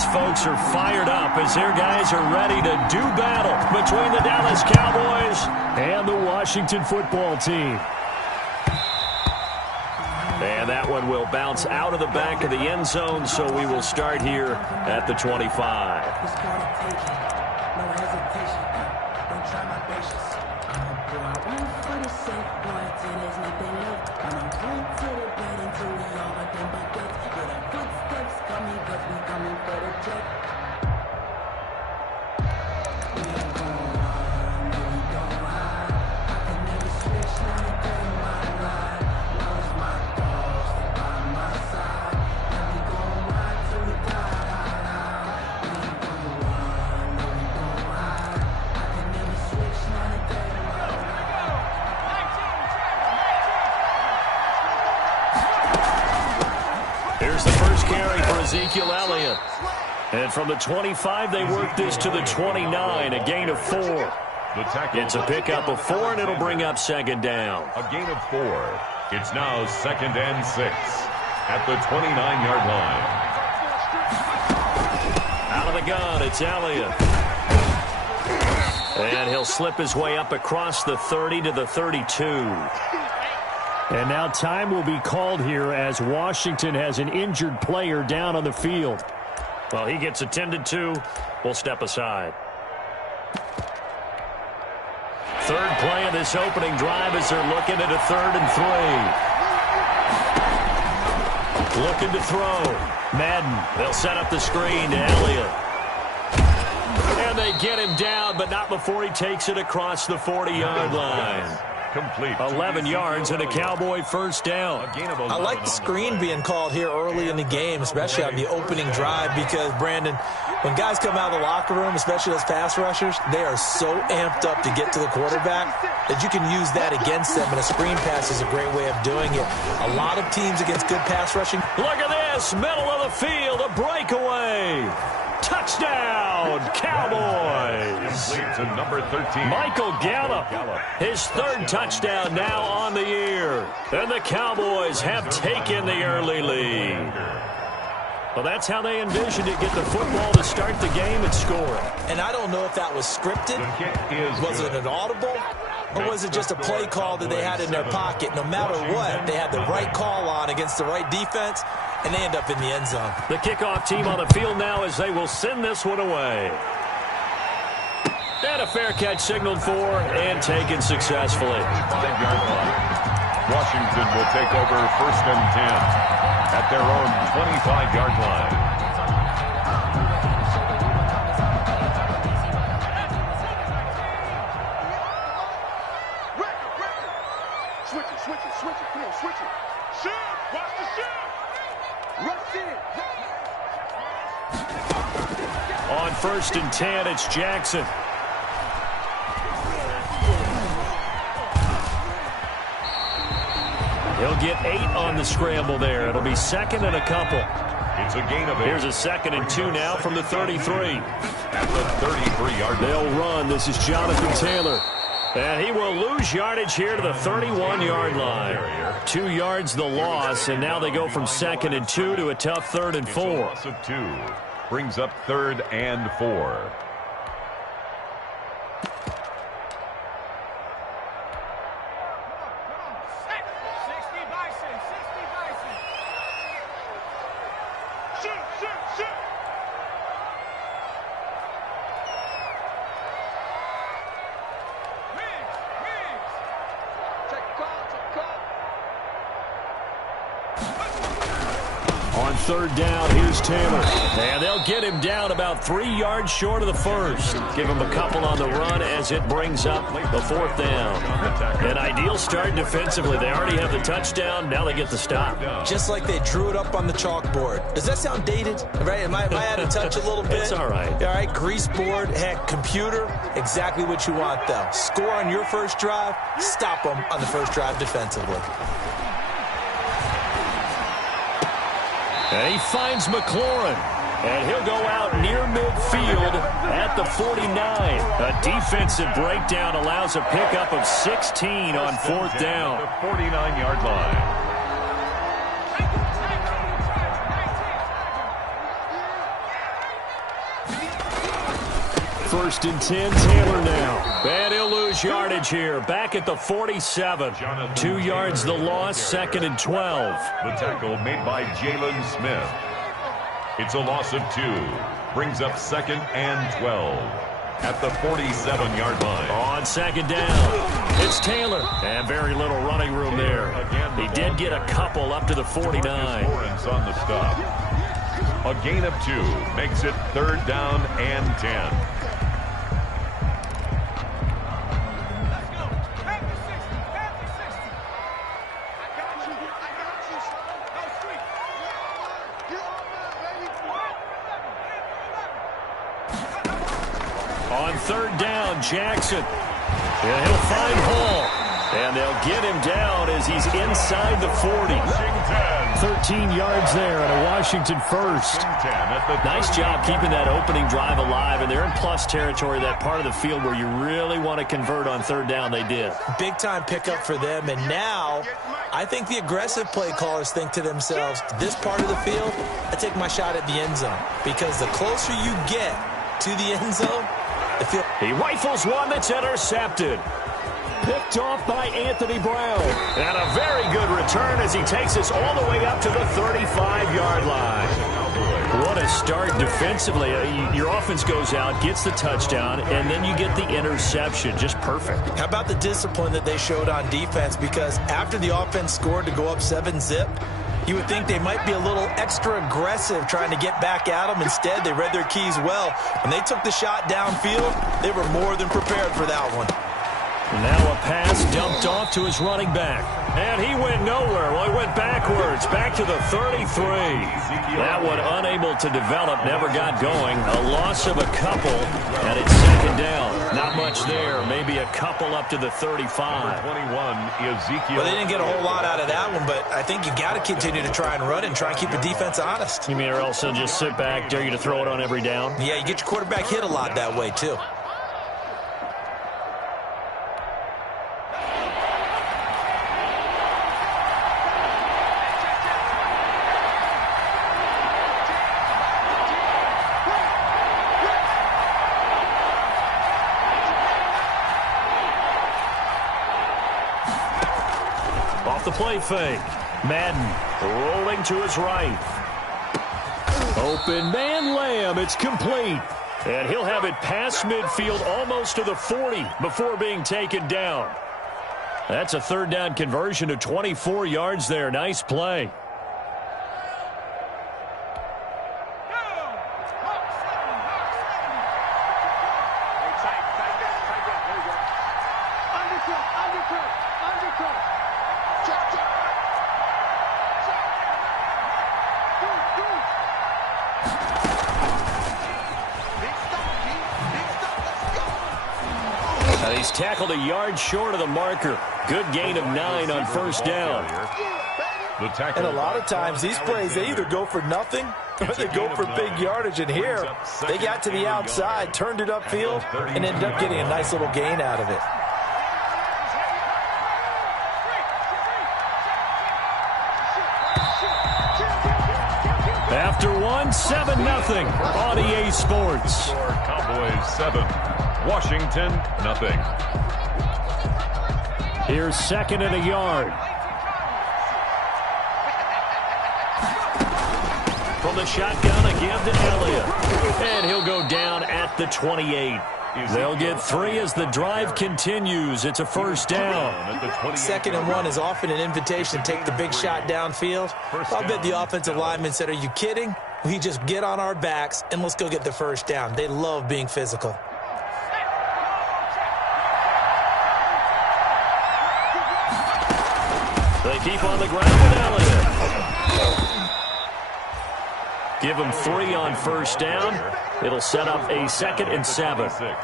these folks are fired up as their guys are ready to do battle between the Dallas Cowboys and the Washington football team. And that one will bounce out of the back of the end zone, so we will start here at the 25. Elliott. And from the 25, they work this to the 29, a gain of 4. It's a pickup of 4, and it'll bring up second down. A gain of 4. It's now 2nd and 6 at the 29-yard line. Out of the gun, it's Elliott. And he'll slip his way up across the 30 to the 32. And now time will be called here as Washington has an injured player down on the field. Well, he gets attended to. We'll step aside. Third play of this opening drive as they're looking at a 3rd and 3. Looking to throw. Madden. They'll set up the screen to Elliott. And they get him down, but not before he takes it across the 40-yard line. Complete. 11 yards and a Cowboy first down. I like the screen being called here early in the game, especially on the opening drive, because, Brandon, when guys come out of the locker room, especially those pass rushers, they are so amped up to get to the quarterback that you can use that against them, and a screen pass is a great way of doing it. A lot of teams against good pass rushing. Look at this, middle of the field, a breakaway. Touchdown, Cowboys. To number 13. Michael Gallup, his 3rd touchdown now on the year. And the Cowboys have taken the early lead. Well, that's how they envisioned it, get the football to start the game and score. And I don't know if that was scripted. Was it an audible? Or was it just a play call that they had in their pocket? No matter what, they had the right call on against the right defense, and they end up in the end zone. The kickoff team on the field now as they will send this one away. And a fair catch signaled for and taken successfully. 5-yard line. Washington will take over 1st and 10 at their own 25-yard line. Switch it. Come on, switch it. Shoot. Watch the shoot. Rush in. On 1st and 10, it's Jackson. He'll get 8 on the scramble there. It'll be 2nd and a couple. It's a gain of 8. Here's a 2nd and 2 now from the 33. At the 33-yard line. They'll run. This is Jonathan Taylor. And he will lose yardage here to the 31-yard line. 2 yards the loss, and now they go from 2nd and 2 to a tough 3rd and 4. It's a loss of 2. Brings up 3rd and 4. On 3rd down, here's Taylor. And they'll get him down about 3 yards short of the first. Give him a couple on the run as it brings up the 4th down. An ideal start defensively. They already have the touchdown. Now they get the stop. Just like they drew it up on the chalkboard. Does that sound dated? Right? Am I out of touch a little bit? It's all right. All right, grease board, heck, computer, exactly what you want, though. Score on your first drive, stop them on the first drive defensively. And he finds McLaurin. And he'll go out near midfield at the 49. A defensive breakdown allows a pickup of 16 on 4th down. The 49-yard line. First and 10, Taylor now. And he'll lose yardage here. Back at the 47. 2 yards the loss, second and 12. The tackle made by Jalen Smith. It's a loss of 2. Brings up second and 12 at the 47-yard line. On second down, it's Taylor. And very little running room there. He did get a couple up to the 49. Lawrence on the stop. A gain of 2 makes it third down and 10. On third down, Jackson. And he'll find Hall. And they'll get him down as he's inside the 40. 13 yards there on a Washington first. Nice job keeping that opening drive alive, and they're in plus territory, that part of the field where you really want to convert on third down. They did. Big-time pickup for them, and now I think the aggressive play callers think to themselves, this part of the field, I take my shot at the end zone, because the closer you get to the end zone, the field. He rifles one that's intercepted. Picked off by Anthony Brown. And a very good return as he takes us all the way up to the 35-yard line. What a start defensively. Your offense goes out, gets the touchdown, and then you get the interception. Just perfect. How about the discipline that they showed on defense? Because after the offense scored to go up 7-zip, you would think they might be a little extra aggressive trying to get back at them. Instead, they read their keys well. When they took the shot downfield, they were more than prepared for that one. Now a pass dumped off to his running back. And he went nowhere. Well, he went backwards, back to the 33. That one unable to develop, never got going. A loss of a couple, and it's second down. Not much there, maybe a couple up to the 35. 21, Ezekiel. Well, they didn't get a whole lot out of that one, but I think you got to continue to try and run and try and keep the defense honest. You mean or else they'll just sit back, dare you to throw it on every down? Yeah, you get your quarterback hit a lot that way, too. The play fake. Madden rolling to his right. Open man Lamb. It's complete. And he'll have it past midfield almost to the 40 before being taken down. That's a third down conversion of 24 yards there. Nice play. He's tackled a yard short of the marker. Good gain of 9 on first down. And a lot of times these plays, they either go for nothing or they go for big yardage. And here, they got to the outside, turned it upfield, and ended up getting a nice little gain out of it. After one, 7-0 on EA Sports. Cowboys 7. Washington, nothing. Here's second and a yard. From the shotgun, a give to Elliott. And he'll go down at the 28. They'll get 3 as the drive continues. It's a first down. Second and 1 is often an invitation to take the big shot downfield. I'll bet the offensive lineman said, are you kidding? We just get on our backs and let's go get the first down. They love being physical. They keep on the ground with Elliott. Give them 3 on first down. It'll set up a 2nd and 7. Well,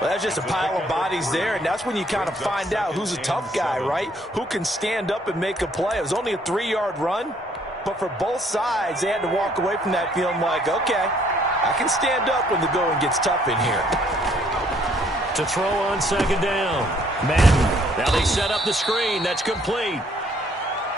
that's just a pile of bodies there, and that's when you kind of find out who's a tough guy, right? Who can stand up and make a play. It was only a 3-yard run, but for both sides, they had to walk away from that feeling like, okay, I can stand up when the going gets tough in here. To throw on second down. Madden. Now they set up the screen. That's complete.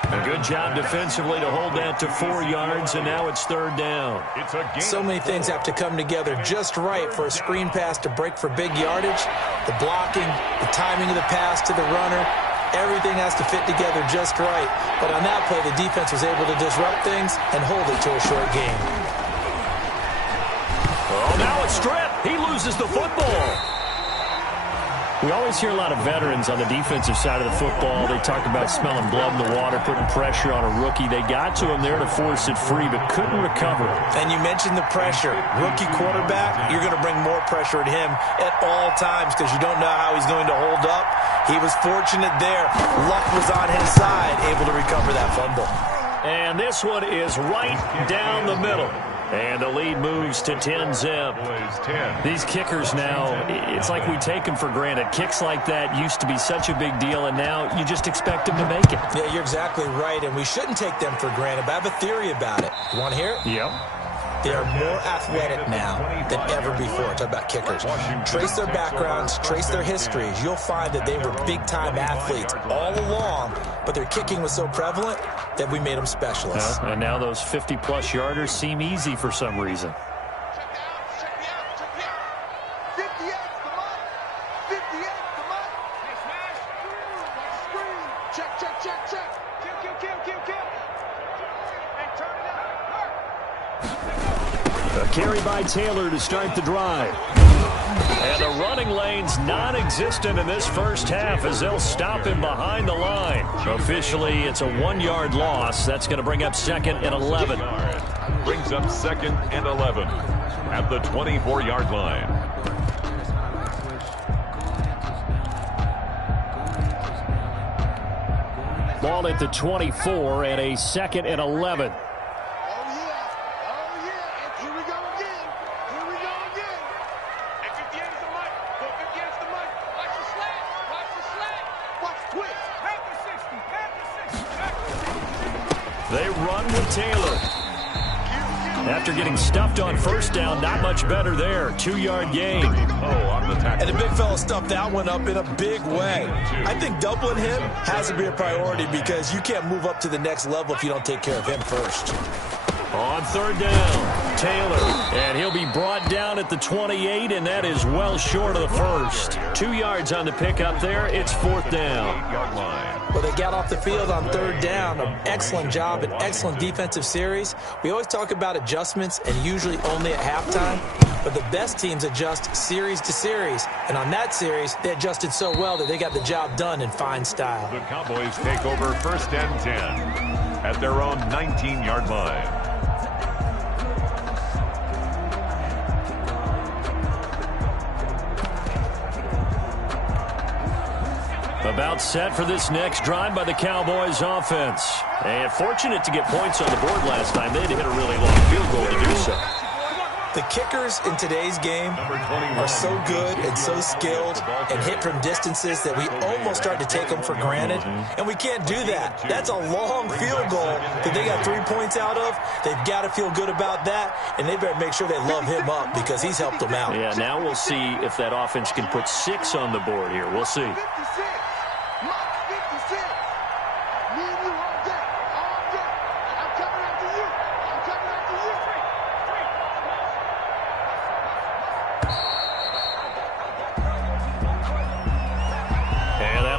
A good job defensively to hold that to 4 yards, and now it's 3rd down. It's a gain. So many things have to come together just right for a screen pass to break for big yardage. The blocking, the timing of the pass to the runner, everything has to fit together just right. But on that play, the defense was able to disrupt things and hold it to a short gain. Oh, now it's stripped. He loses the football. We always hear a lot of veterans on the defensive side of the football. They talk about smelling blood in the water, putting pressure on a rookie. They got to him there to force it free, but couldn't recover. And you mentioned the pressure. Rookie quarterback, you're going to bring more pressure at him at all times because you don't know how he's going to hold up. He was fortunate there. Luck was on his side, able to recover that fumble. And this one is right down the middle. And the lead moves to 10-zip. These kickers now, it's like we take them for granted. Kicks like that used to be such a big deal, and now you just expect them to make it. Yeah, you're exactly right, and we shouldn't take them for granted. But I have a theory about it. You want to hear it? Yep. They are more athletic now than ever before. Talk about kickers. Trace their backgrounds, trace their histories. You'll find that they were big-time athletes all along, but their kicking was so prevalent that we made them specialists. And now those 50-plus yarders seem easy for some reason. A carry by Taylor to start the drive. And the running lane's non-existent in this first half as they'll stop him behind the line. Officially, it's a 1-yard loss. That's going to bring up 2nd and 11. Brings up 2nd and 11 at the 24-yard line. Ball at the 24 and a 2nd and 11. They run with Taylor. After getting stuffed on first down, not much better there. 2-yard gain. On the tackle. And the big fella stuffed that one up in a big way. I think doubling him has to be a priority because you can't move up to the next level if you don't take care of him first. On 3rd down, Taylor. And he'll be brought down at the 28, and that is well short of the first. 2 yards on the pickup there. It's 4th down. 8-yard line. Well, they got off the field on 3rd down. An excellent job, an excellent defensive series. We always talk about adjustments and usually only at halftime. But the best teams adjust series to series. And on that series, they adjusted so well that they got the job done in fine style. The Cowboys take over 1st and 10 at their own 19-yard line. About set for this next drive by the Cowboys offense. And fortunate to get points on the board last time. They had to hit a really long field goal to do so. The kickers in today's game are so good and so skilled and hit from distances that we almost start to take them for granted. And we can't do that. That's a long field goal that they got 3 points out of. They've got to feel good about that, and they better make sure they love him up because he's helped them out. Yeah, now we'll see if that offense can put 6 on the board here. We'll see.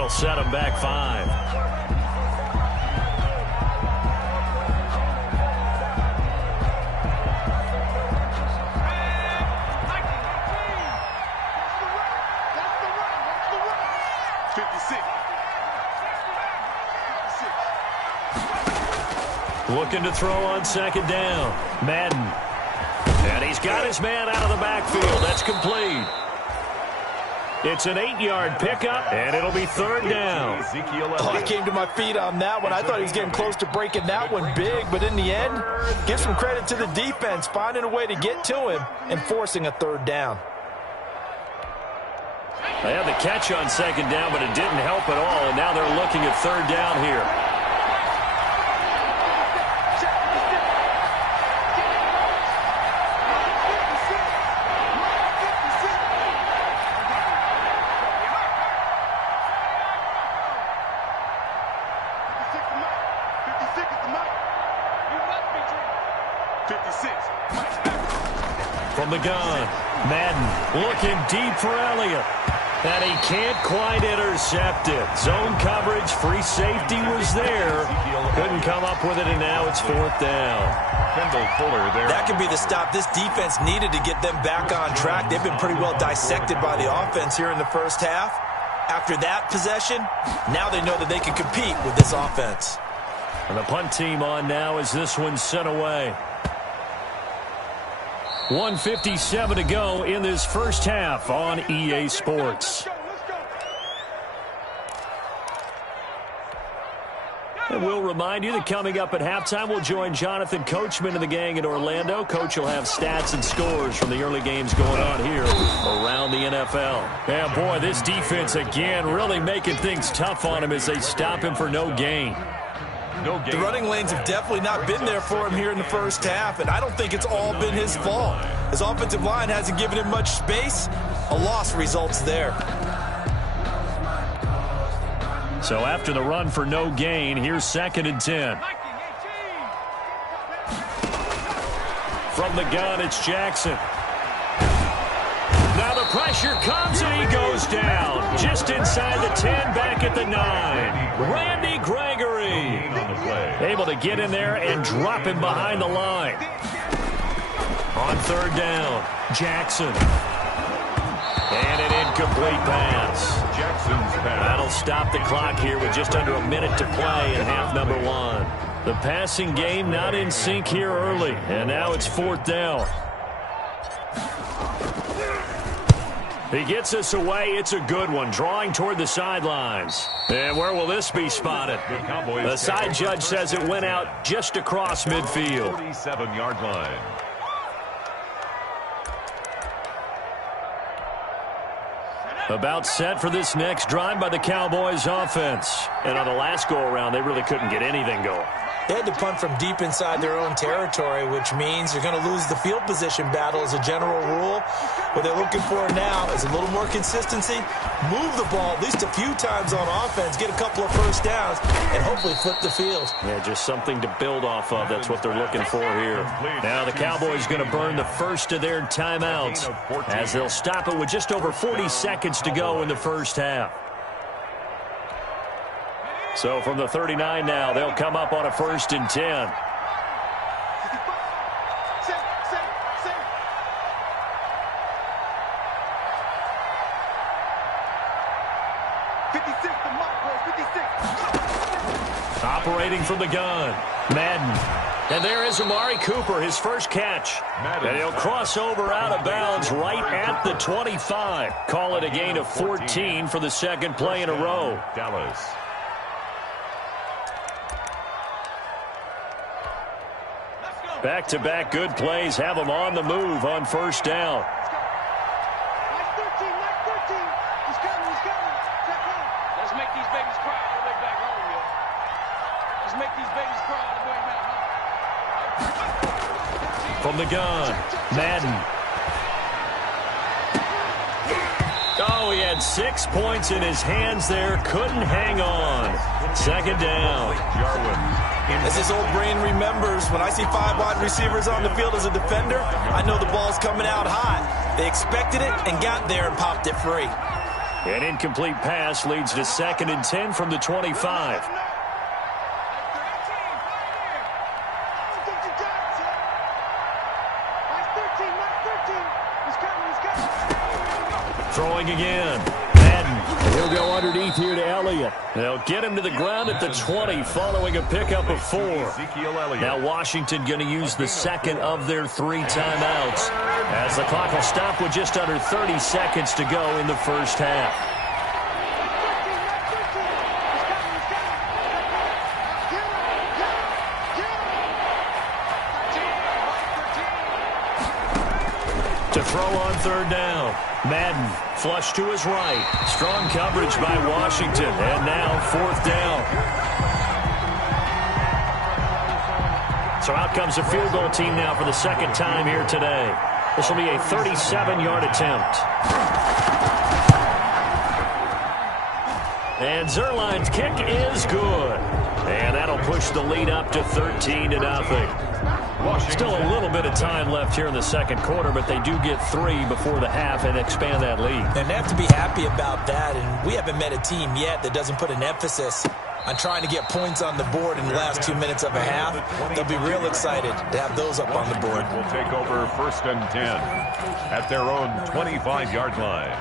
Set him back 5. Looking to throw on 2nd down. Madden. And he's got his man out of the backfield. That's complete. It's an 8-yard pickup, and it'll be 3rd down. Oh, I came to my feet on that one. I thought he was getting close to breaking that one big, but in the end, give some credit to the defense, finding a way to get to him and forcing a 3rd down. They had the catch on 2nd down, but it didn't help at all, and now they're looking at 3rd down here. From the gun, Madden looking deep for Elliott. And he can't quite intercept it. Zone coverage, free safety was there. Couldn't come up with it, and now it's 4th down. That could be the stop this defense needed to get them back on track. They've been pretty well dissected by the offense here in the first half. After that possession, now they know that they can compete with this offense. And the punt team on now as this one's sent away. 1:57 to go in this first half on EA Sports. And we'll remind you that coming up at halftime, we'll join Jonathan Coachman and the gang in Orlando. Coach will have stats and scores from the early games going on here around the NFL. Yeah, boy, this defense again really making things tough on him as they stop him for no gain. The running lanes have definitely not been there for him here in the first half, and I don't think it's all been his fault. His offensive line hasn't given him much space. A loss results there. So after the run for no gain, here's 2nd and 10. From the gun, it's Jackson. Now the pressure comes and he goes down. Just inside the 10, back at the 9. Randy Gregory able to get in there and drop him behind the line. On 3rd down, Jackson. And an incomplete pass. Jackson's pass. That'll stop the clock here with just under a minute to play in half number 1. The passing game not in sync here early, and now it's 4th down. He gets us away. It's a good one, drawing toward the sidelines. And where will this be spotted? The side judge says it went out just across midfield. 47-yard line. About set for this next drive by the Cowboys offense. And on the last go-around, they really couldn't get anything going. They had to punt from deep inside their own territory, which means you're going to lose the field position battle as a general rule. What they're looking for now is a little more consistency, move the ball at least a few times on offense, get a couple of first downs, and hopefully flip the field. Yeah, just something to build off of. That's what they're looking for here. Now the Cowboys going to burn the first of their timeouts as they'll stop it with just over 40 seconds to go in the first half. So from the 39 now, they'll come up on a 1st and 10. Operating from the gun, Madden. And there is Amari Cooper, his first catch. And he'll cross over out of bounds right at the 25. Call it a gain of 14 for the 2nd play in a row. Dallas. Back-to-back good plays have them on the move on 1st down. Let's make these babies cry all the way back home, yo. Let's make these babies cry all the way back home. From the gun, Madden. Oh, he had 6 points in his hands there. Couldn't hang on. 2nd down. Jarwin. As this old brain remembers, when I see 5 wide receivers on the field as a defender, I know the ball's coming out hot. They expected it and got there and popped it free. An incomplete pass leads to 2nd and 10 from the 25. Throwing again. Madden. He'll go underneath here to Elliott. They'll get him to the ground at the 20 following a pickup of 4. Now Washington going to use the 2nd of their 3 timeouts as the clock will stop with just under 30 seconds to go in the first half. To throw on 3rd down. Madden flush to his right. Strong coverage by Washington. And now 4th down. So out comes the field goal team now for the 2nd time here today. This will be a 37-yard attempt. And Zerline's kick is good. And that'll push the lead up to 13-0. Still a little bit of time left here in the second quarter, but they do get 3 before the half and expand that lead. And they have to be happy about that, and we haven't met a team yet that doesn't put an emphasis on trying to get points on the board in the last 2 minutes of a half. They'll be real excited to have those up on the board. Will take over 1st and 10 at their own 25-yard line.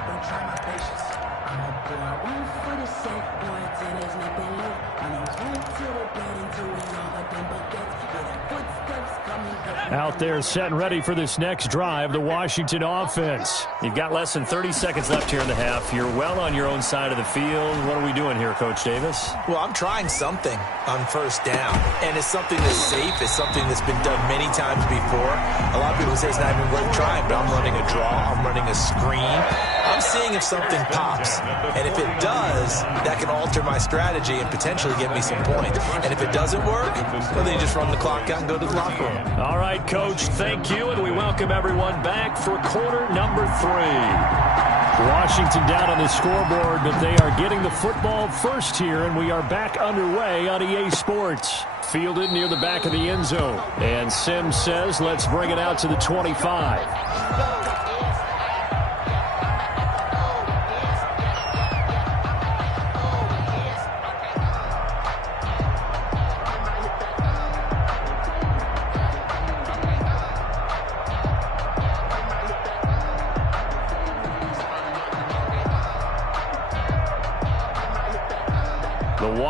Out there set and ready for this next drive, the Washington offense. You've got less than 30 seconds left here in the half. You're well on your own side of the field. What are we doing here, Coach Davis? Well, I'm trying something on 1st down, and it's something that's safe. It's something that's been done many times before. A lot of people say it's not even worth trying, but I'm running a draw. I'm running a screen. I'm seeing if something pops, and if it does, that can alter my strategy and potentially get me some points. And if it doesn't work, well, then you just run the clock out and go to the locker room. All right, Coach, thank you, and we welcome everyone back for quarter number 3. Washington down on the scoreboard, but they are getting the football first here, and we are back underway on EA Sports. Fielded near the back of the end zone, and Sims says, let's bring it out to the 25.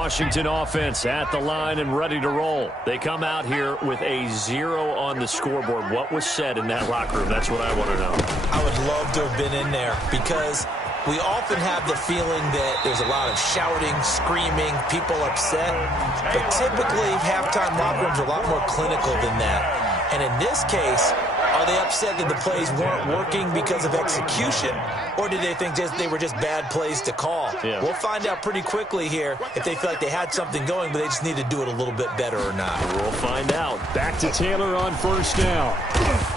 Washington offense at the line and ready to roll. They come out here with a 0 on the scoreboard. What was said in that locker room? That's what I want to know. I would love to have been in there because we often have the feeling that there's a lot of shouting, screaming, people upset. But typically, halftime locker rooms are a lot more clinical than that. And in this case, are they upset that the plays weren't working because of execution, or did they think they were just bad plays to call? Yeah. We'll find out pretty quickly here if they feel like they had something going, but they just need to do it a little bit better or not. We'll find out. Back to Taylor on 1st down.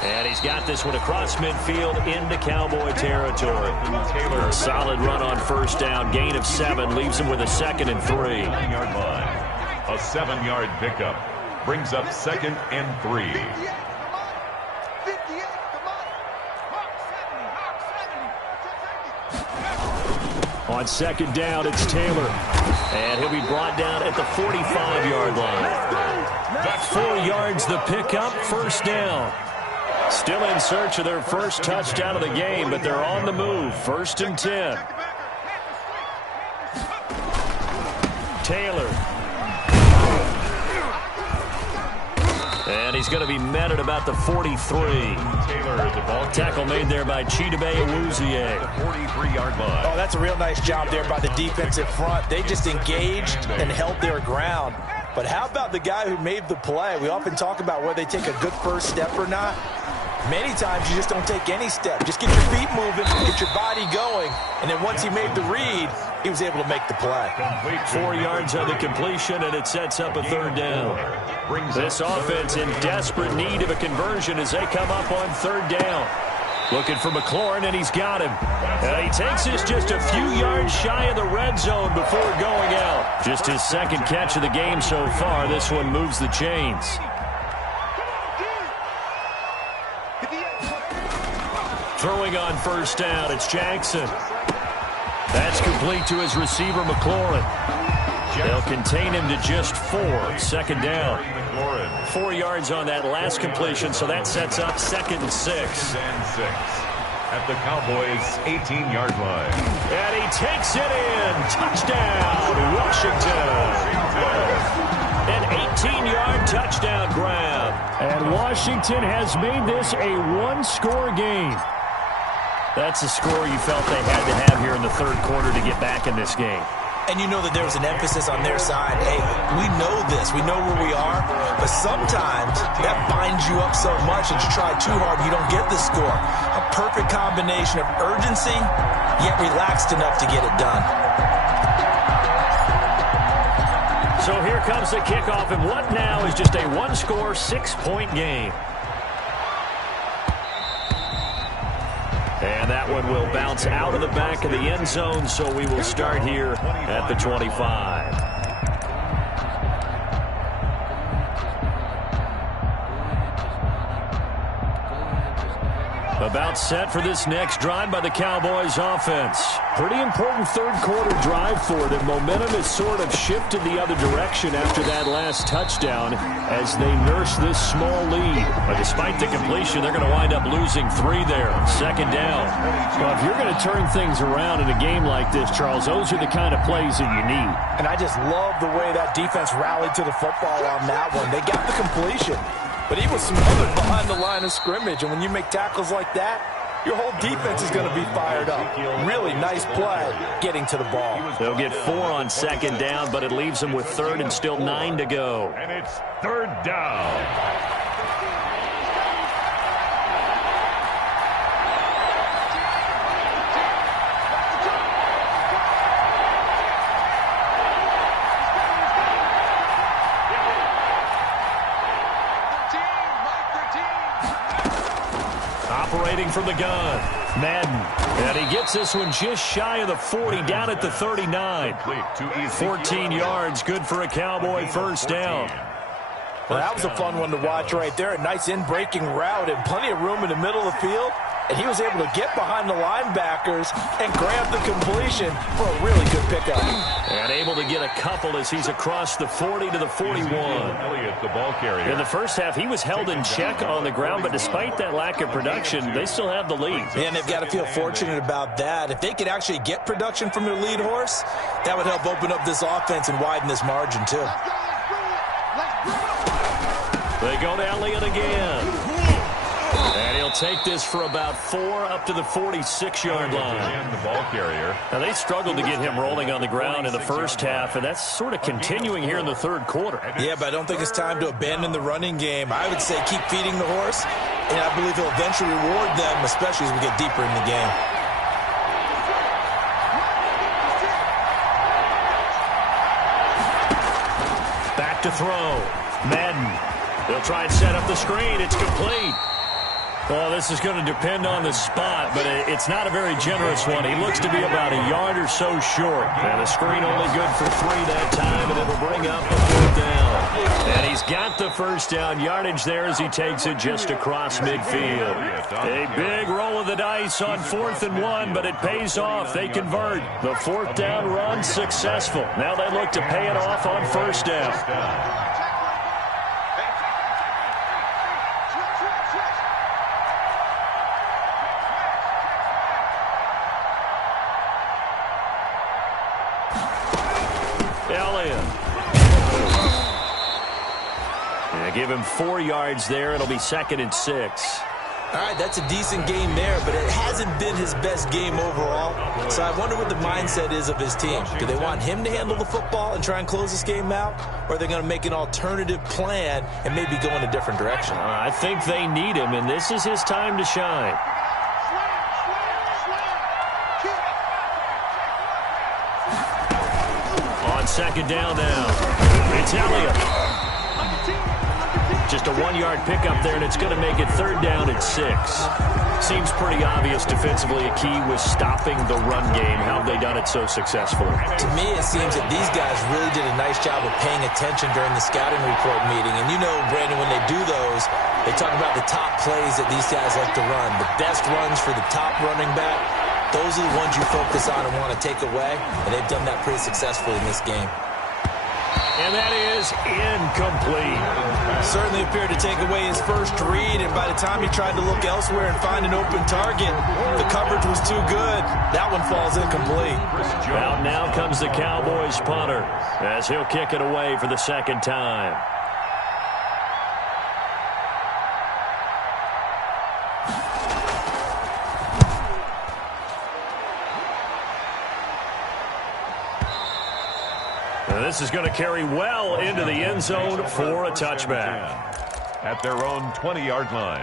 And he's got this one across midfield into Cowboy territory. Taylor, a solid run on 1st down. Gain of 7 leaves him with a 2nd and 3. 7-yard line. A 7-yard pickup brings up 2nd and 3. On 2nd down, it's Taylor. And he'll be brought down at the 45-yard line. 4 yards the pickup, 1st down. Still in search of their first touchdown of the game, but they're on the move. 1st and 10. Taylor. And he's going to be met at about the 43. Taylor, the ball tackle made there by Chidobe Awuzie. 43-yard line. Oh, that's a real nice job there by the defensive front. They just engaged and held their ground. But how about the guy who made the play? We often talk about whether they take a good first step or not. Many times you just don't take any step. Just get your feet moving, get your body going, and then once he made the read, he was able to make the play. 4 yards on the completion, and it sets up a 3rd down. This offense in desperate need of a conversion as they come up on 3rd down. Looking for McLaurin, and he's got him. And he takes this just a few yards shy of the red zone before going out. Just his 2nd catch of the game so far. This one moves the chains. Throwing on 1st down, it's Jackson. That's complete to his receiver, McLaurin. They'll contain him to just 4. 2nd down. 4 yards on that last completion, so that sets up 2nd and 6. At the Cowboys' 18-yard line. And he takes it in. Touchdown, Washington. An 18-yard touchdown grab. And Washington has made this a 1-score game. That's a score you felt they had to have here in the 3rd quarter to get back in this game. And you know that there was an emphasis on their side. Hey, we know this. We know where we are. But sometimes that binds you up so much that you try too hard, you don't get the score. A perfect combination of urgency, yet relaxed enough to get it done. So here comes the kickoff, and what now is just a 1-score, 6-point game. And that one will bounce out of the back of the end zone, so we will start here at the 25. About set for this next drive by the Cowboys offense. Pretty important third quarter drive for them. Momentum has sort of shifted the other direction after that last touchdown as they nurse this small lead. But despite the completion, they're going to wind up losing 3 there. Second down. Well, if you're going to turn things around in a game like this, Charles, those are the kind of plays that you need. And I just love the way that defense rallied to the football on that one. They got the completion, but he was smothered behind the line of scrimmage. And when you make tackles like that, your whole defense is going to be fired up. Really nice play getting to the ball. They'll get 4 on second down, but it leaves them with third and still 9 to go. And it's third down. Operating from the gun, Madden. And he gets this one just shy of the 40, down at the 39. 14 yards, good for a Cowboy first down. Well, that was a fun one to watch right there. A nice in-breaking route and plenty of room in the middle of the field. And he was able to get behind the linebackers and grab the completion for a really good pickup. And able to get a couple as he's across the 40 to the 41. Elliott, the ball carrier. In the first half, he was held in check on the ground, but despite that lack of production, they still have the lead. And they've got to feel fortunate about that. If they could actually get production from their lead horse, that would help open up this offense and widen this margin, too. They go to Elliott again. And he'll take this for about 4 up to the 46-yard line. And the ball carrier. Now, they struggled to get him rolling on the ground in the first half, and that's sort of continuing here in the third quarter. Yeah, but I don't think it's time to abandon the running game. I would say keep feeding the horse, and I believe he'll eventually reward them, especially as we get deeper in the game. Back to throw. Madden. They'll try and set up the screen. It's complete. Well, this is going to depend on the spot, but it's not a very generous one. He looks to be about a yard or so short. And the screen only good for 3 that time, and it'll bring up a 4th down. And he's got the first down yardage there as he takes it just across midfield. A big roll of the dice on 4th and 1, but it pays off. They convert. The 4th down run successful. Now they look to pay it off on first down. Give him 4 yards there. It'll be 2nd and 6. All right, that's a decent game there, but it hasn't been his best game overall. So I wonder what the mindset is of his team. Do they want him to handle the football and try and close this game out? Or are they going to make an alternative plan and maybe go in a different direction? I think they need him, and this is his time to shine. On second down now, it's Elliott. Just a 1-yard pickup there, and it's going to make it 3rd down at 6. Seems pretty obvious defensively a key was stopping the run game. How have they done it so successfully? To me, it seems that these guys really did a nice job of paying attention during the scouting report meeting. And you know, Brandon, when they do those, they talk about the top plays that these guys like to run. The best runs for the top running back, those are the ones you focus on and want to take away. And they've done that pretty successfully in this game. And that is incomplete. Certainly appeared to take away his first read, and by the time he tried to look elsewhere and find an open target, the coverage was too good. That one falls incomplete. Out now comes the Cowboys punter as he'll kick it away for the 2nd time. This is going to carry well into the end zone for a touchback. At their own 20-yard line.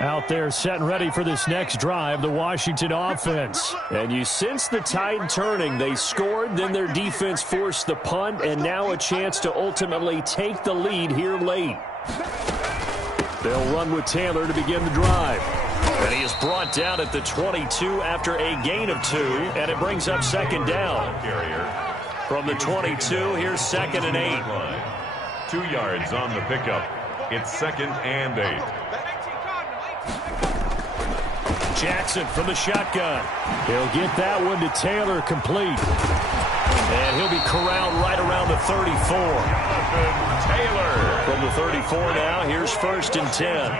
Out there set and ready for this next drive, the Washington offense. And you sense the tide turning. They scored, then their defense forced the punt, and now a chance to ultimately take the lead here late. They'll run with Taylor to begin the drive. And he is brought down at the 22 after a gain of 2, and it brings up 2nd down. From the 22, here's 2nd and 8. 2 yards on the pickup. It's 2nd and 8. Jackson from the shotgun. He'll get that one to Taylor, complete. And he'll be corralled right around the 34. Taylor. From the 34 now, here's 1st and 10.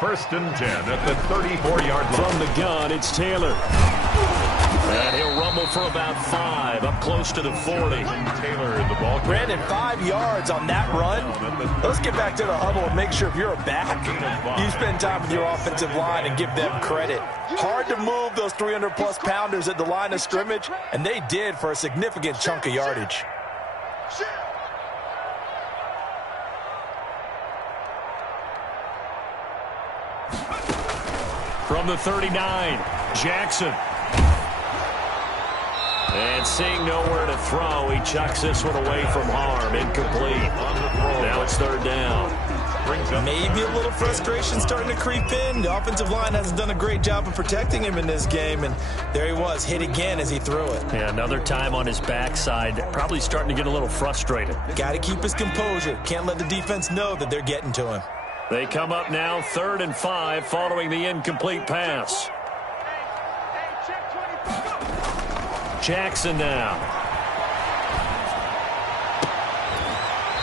1st and 10 at the 34-yard line. From the gun, it's Taylor. And he'll rumble for about 5, up close to the 40. Taylor, the ball. Brandon, 5 yards on that run. Let's get back to the huddle and make sure if you're a back, you spend time with your offensive line and give them credit. Hard to move those 300-plus pounders at the line of scrimmage, and they did for a significant chunk of yardage. From the 39, Jackson. And seeing nowhere to throw, he chucks this one away from harm. Incomplete. Now it's 3rd down. Maybe a little frustration starting to creep in. The offensive line hasn't done a great job of protecting him in this game, and there he was, hit again as he threw it. Yeah, another time on his backside, probably starting to get a little frustrated. Got to keep his composure. Can't let the defense know that they're getting to him. They come up now 3rd and 5 following the incomplete pass. Jackson now.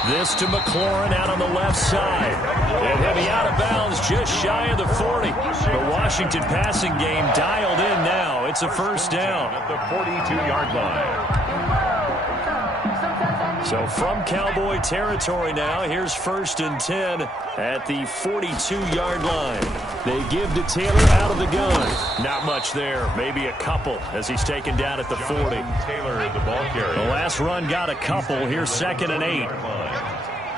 This to McLaurin out on the left side. And he'll be out of bounds just shy of the 40. The Washington passing game dialed in now. It's a 1st down. At the 42-yard line. So from Cowboy territory now, here's 1st and 10 at the 42-yard line. They give to Taylor out of the gun. Not much there, maybe a couple as he's taken down at the 40. Taylor, the ball carrier. The last run got a couple. Here's 2nd and 8.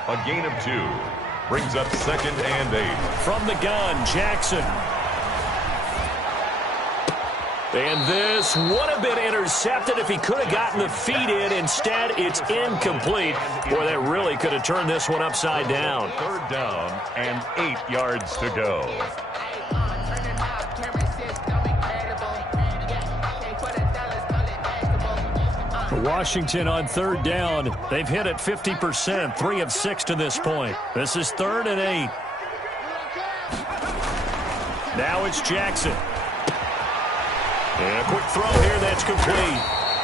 A gain of 2 brings up 2nd and 8. From the gun, Jackson. And this would have been intercepted if he could have gotten the feet in. Instead, it's incomplete. Boy, that really could have turned this one upside down. 3rd down and 8 yards to go. Washington on 3rd down. They've hit it 50%, 3 of 6 to this point. This is 3rd and 8. Now it's Jackson. And a quick throw here, that's complete.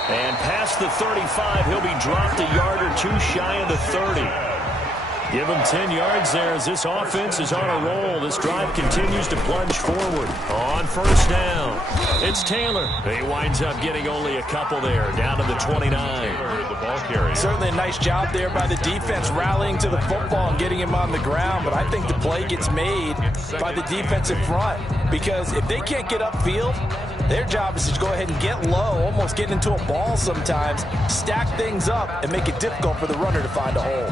And past the 35, he'll be dropped a yard or 2 shy of the 30. Give him 10 yards there as this offense is on a roll. This drive continues to plunge forward. On 1st down, it's Taylor. He winds up getting only a couple there, down to the 29. The ball carrier. Certainly a nice job there by the defense rallying to the football and getting him on the ground, but I think the play gets made by the defensive front because if they can't get upfield, their job is to go ahead and get low, almost get into a ball sometimes, stack things up, and make it difficult for the runner to find a hole.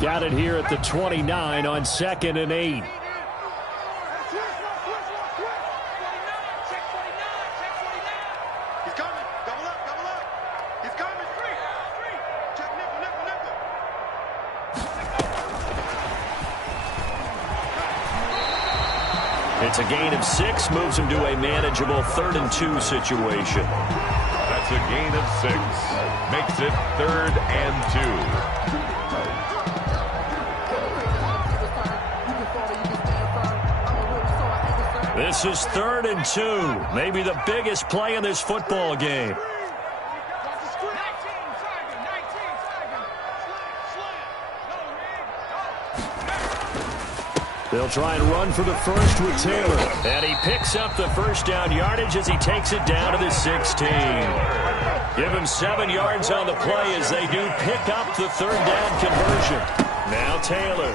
Got it here at the 29 on 2nd and 8. It's a gain of 6, moves him to a manageable 3rd and 2 situation. That's a gain of 6. Makes it 3rd and 2. This is 3rd and 2. Maybe the biggest play in this football game. They'll try and run for the first with Taylor. And he picks up the 1st down yardage as he takes it down to the 16. Give him 7 yards on the play as they do pick up the 3rd down conversion. Now Taylor.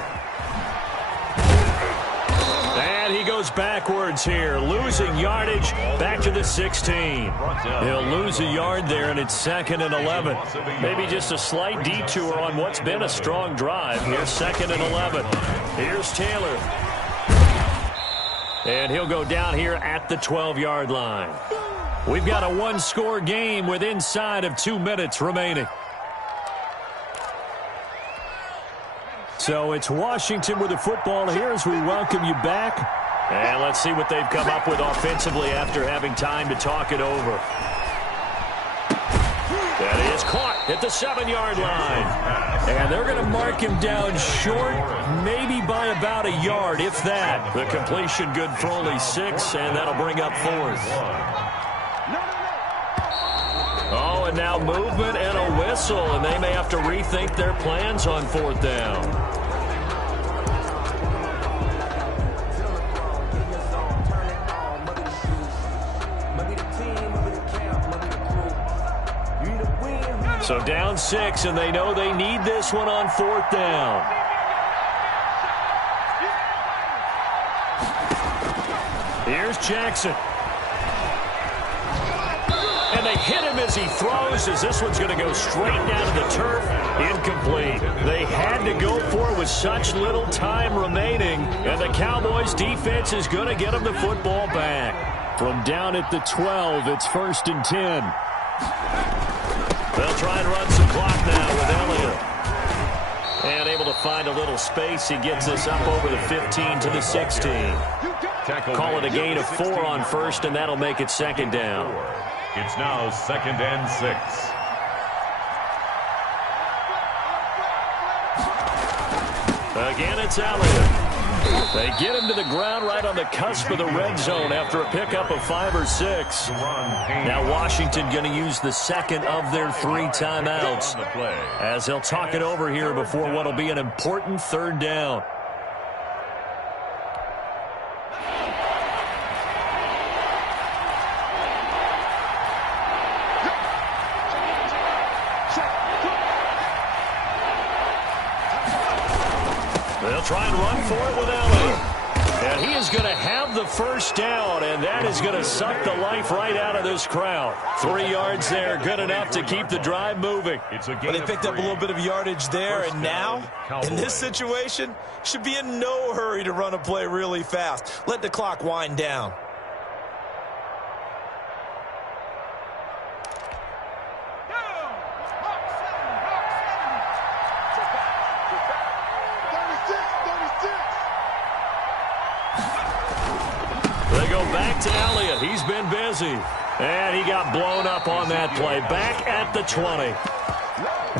And he goes backwards here, losing yardage back to the 16. He'll lose a yard there, and it's 2nd and 11. Maybe just a slight detour on what's been a strong drive. Here's 2nd and 11. Here's Taylor. And he'll go down here at the 12-yard line. We've got a one-score game with inside of 2 minutes remaining. So it's Washington with the football here as we welcome you back. And let's see what they've come up with offensively after having time to talk it over. It's caught at the 7-yard line. And they're going to mark him down short, maybe by about a yard, if that. The completion good for only 6, and that'll bring up 4th. Oh, and now movement and a whistle, and they may have to rethink their plans on 4th down. So down 6, and they know they need this one on 4th down. Here's Jackson. And they hit him as he throws, as this one's going to go straight down to the turf. Incomplete. They had to go for it with such little time remaining, and the Cowboys' defense is going to get them the football back. From down at the 12, it's 1st and 10. They'll try and run some clock now with Elliott. And able to find a little space. He gets this up over the 15 to the 16. Call it a gain of 4 on 1st, and that'll make it 2nd down. It's now 2nd and 6. Again, it's Elliott. They get him to the ground right on the cusp of the red zone after a pickup of 5 or 6. Now Washington going to use the 2nd of their 3 timeouts as they'll talk it over here before what will be an important 3rd down. They'll try and run for it with Elliott. And he is going to have the 1st down, and that is going to suck the life right out of this crowd. 3 yards there, good enough to keep the drive moving. But they picked up a little bit of yardage there, and now, in this situation, should be in no hurry to run a play really fast. Let the clock wind down. Back to Elliott. He's been busy. And he got blown up on that play. Back at the 20.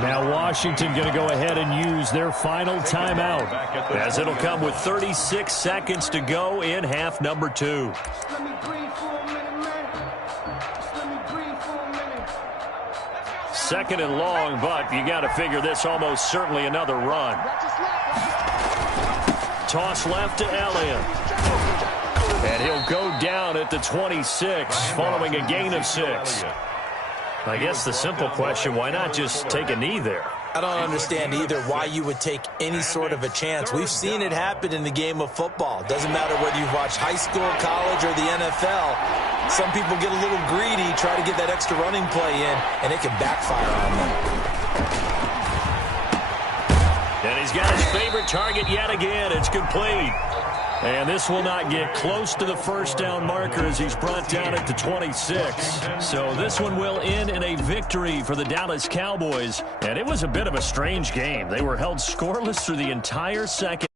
Now Washington going to go ahead and use their final timeout, as it'll come with 36 seconds to go in half number 2. Second and long, but you got to figure this almost certainly another run. Toss left to Elliott. And he'll go down at the 26 following a gain of 6. I guess the simple question, why not just take a knee there? I don't understand either why you would take any sort of a chance. We've seen it happen in the game of football. Doesn't matter whether you've watched high school, college, or the NFL. Some people get a little greedy, try to get that extra running play in, and it can backfire on them. And he's got his favorite target yet again. It's complete. And this will not get close to the 1st down marker as he's brought down at the 26. So this one will end in a victory for the Dallas Cowboys. And it was a bit of a strange game. They were held scoreless through the entire second.